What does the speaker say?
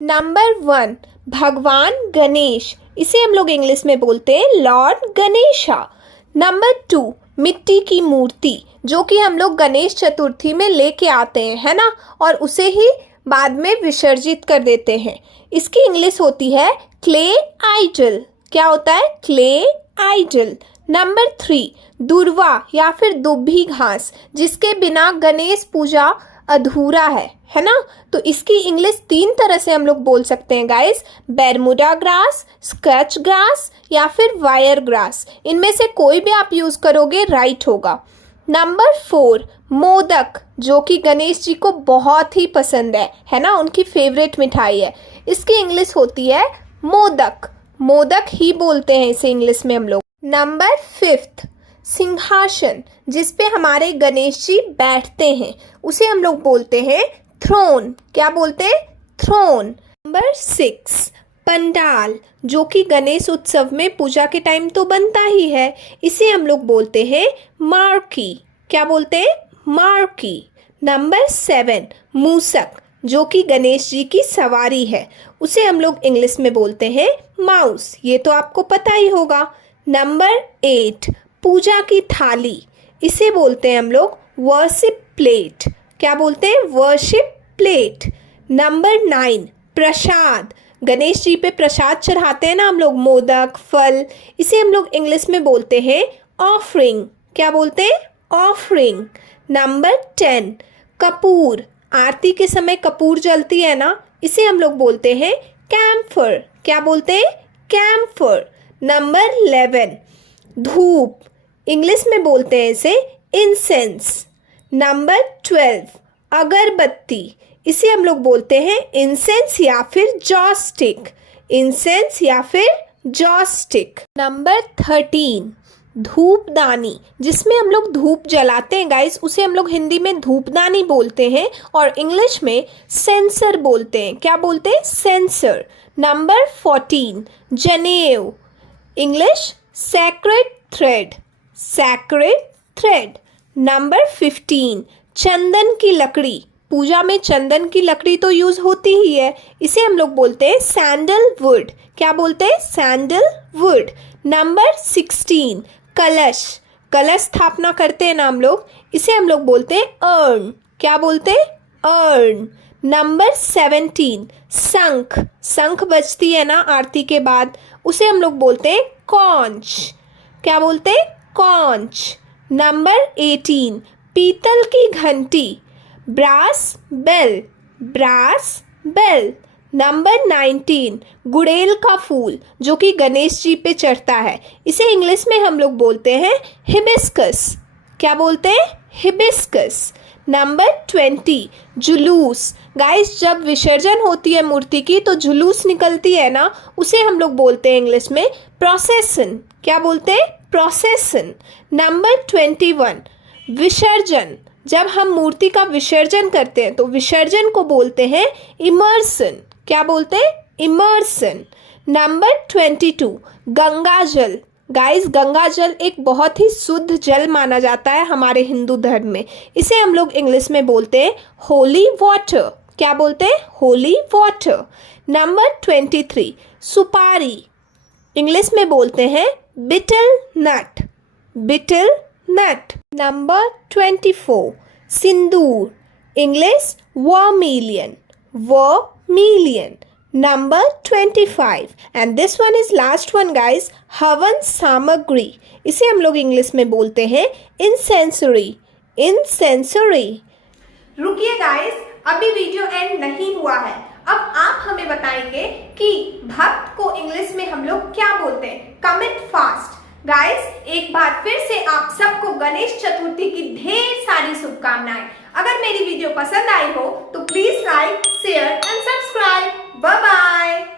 Number 1, भगवान गणेश, इसे हम लोग इंग्लिश में बोलते हैं लॉर्ड गणेशा। नंबर 2, मिट्टी की मूर्ति, जो कि हम लोग गणेश चतुर्थी में लेके आते हैं, है ना, और उसे ही बाद में विसर्जित कर देते हैं। इसकी इंग्लिश होती है क्ले आइडल। क्या होता है? Clay idol. नंबर 3, दुर्वा या फिर दुभी घास, जिसके बिना गणेश पूजा अधूरा है ना। तो इसकी इंग्लिश 3 तरह से हम लोग बोल सकते हैं गाइस, बेरमुडा ग्रास, स्केच ग्रास या फिर वायर ग्रास। इनमें से कोई भी आप यूज करोगे राइट होगा। नंबर 4, मोदक, जो कि गणेश जी को बहुत ही पसंद है ना, उनकी फेवरेट मिठाई है। इसकी इंग्लिश होती है मोदक। मोदक ही बोलते हैं इसे इंग्लिश में हम लोग। नंबर 5, सिंहासन, जिस पे हमारे गणेश जी बैठते हैं, उसे हम लोग बोलते हैं थ्रोन। क्या बोलते हैं? थ्रोन। नंबर 6, पंडाल, जो कि गणेश उत्सव में पूजा के टाइम तो बनता ही है, इसे हम लोग बोलते हैं मार्की। क्या बोलते हैं? मार्की। नंबर 7, मूसक, जो कि गणेश जी की सवारी है, उसे हम लोग इंग्लिश में बोलते हैं माउस। ये तो आपको पता ही होगा। नंबर 8, पूजा की थाली, इसे बोलते हैं हम लोग वर्शिप प्लेट। क्या बोलते हैं? Worship plate. नंबर 9, प्रसाद, गणेश जी पे प्रसाद चढ़ाते हैं ना हम लोग, मोदक, फल, इसे हम लोग इंग्लिश में बोलते हैं ऑफरिंग। क्या बोलते हैं? ऑफरिंग। नंबर 10, कपूर, आरती के समय कपूर जलती है ना, इसे हम लोग बोलते हैं कैम्फर। क्या बोलते हैं? कैम्फर। नंबर 11, धूप, इंग्लिश में बोलते हैं इसे इंसेंस। नंबर 12, अगरबत्ती, इसे हम लोग बोलते हैं इंसेंस या फिर जॉ स्टिक। इंसेंस या फिर जॉ स्टिक। नंबर 13, धूपदानी, जिसमें हम लोग धूप जलाते हैं गाइस, उसे हम लोग हिंदी में धूपदानी बोलते हैं और इंग्लिश में सेंसर बोलते हैं। क्या बोलते हैं? सेंसर। नंबर 14, जनेऊ, English sacred thread. Sacred thread. Number 15, चंदन की लकड़ी, पूजा में चंदन की लकड़ी तो यूज होती ही है, इसे हम लोग बोलते हैं सैंडल वुड। क्या बोलते हैं? Sandal would. नंबर 16, कलश, कलश स्थापना करते हैं ना हम लोग, इसे हम लोग बोलते हैं अर्न। क्या बोलते हैं? अर्न। नंबर 17, शंख, शंख बजती है ना आरती के बाद, उसे हम लोग बोलते हैं कॉन्च। क्या बोलते हैं? कॉन्च। नंबर 18, पीतल की घंटी, brass bell. Brass bell. Number 19, गुड़ेल का फूल, जो कि गणेश जी पे चढ़ता है, इसे इंग्लिश में हम लोग बोलते हैं हिबिस्कस। क्या बोलते हैं? हिबिस्कस। नंबर 20, जुलूस, गाइस जब विसर्जन होती है मूर्ति की तो जुलूस निकलती है ना, उसे हम लोग बोलते हैं इंग्लिश में प्रोसेसन। क्या बोलते हैं? प्रोसेसन। नंबर 21, विसर्जन, जब हम मूर्ति का विसर्जन करते हैं तो विसर्जन को बोलते हैं इमर्सन। क्या बोलते हैं? इमर्सन। नंबर 22, गंगा जल, गाइस गंगा जल एक बहुत ही शुद्ध जल माना जाता है हमारे हिंदू धर्म में, इसे हम लोग इंग्लिश में बोलते हैं होली वाटर। क्या बोलते हैं? Holy water. नंबर 23, सुपारी, इंग्लिश में बोलते हैं betel nut. Betel nut. Number 24, sindoor, English vermilion. Vermilion. Number 25 and this one is last one guys, हवन सामग्री, इसे हम लोग इंग्लिश में बोलते हैं इंसेंसरी। इंसेंसरी। रुकिए गाइस, अभी वीडियो एंड नहीं हुआ है। अब आप हमें बताएंगे कि भक्त को इंग्लिश में हम लोग क्या बोलते हैं। Comment fast guys. एक बार फिर से आप सबको गणेश चतुर्थी की ढेर सारी शुभकामनाएं। अगर मेरी वीडियो पसंद आई हो तो please like, share and subscribe. Bye bye.